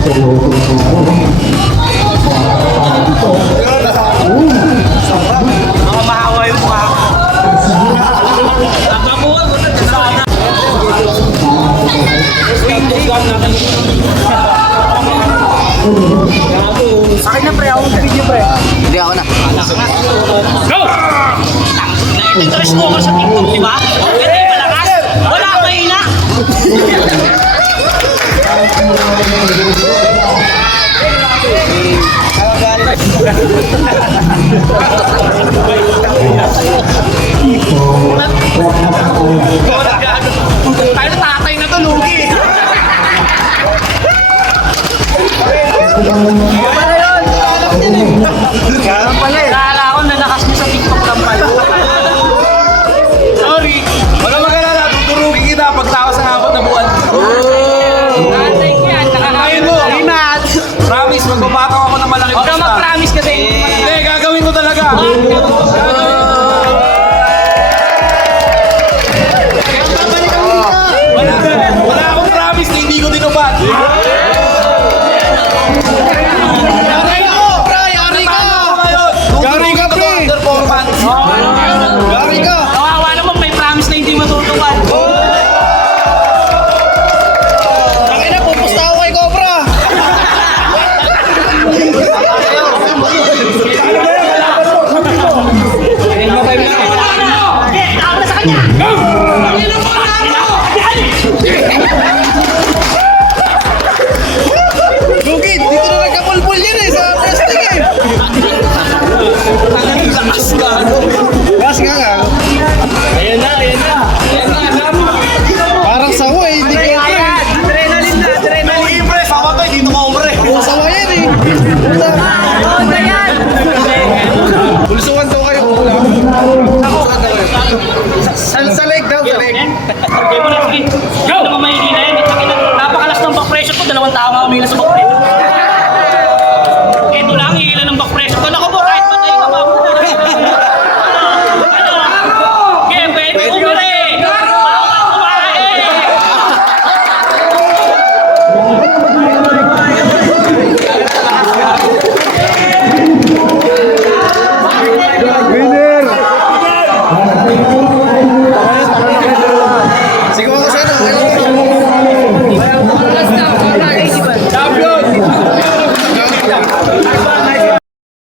Mga mahawa yung mga. Nakabuhan mo na sana. Akin na pre, ako video pre. Hindi ako na. Go! Na-interest mo ako sa TikTok, di ba? Kaya tayo malakas. Wala ka mahina. Tayo tatay na to, Lugi. Kaya pala eh. Kala ko nalakas mo sa TikTok lang pala. Sorry. Wala mag-alala, tuturugin kita pagtawa sa apat na buwan. Tatay ko yan. Ayun mo. Rimat. Promise, magbabataw ako ng malaking Huwag kang mag-promise kasi. Hindi, gagawin ko talaga. Wala akong promise na hindi ko tinupad.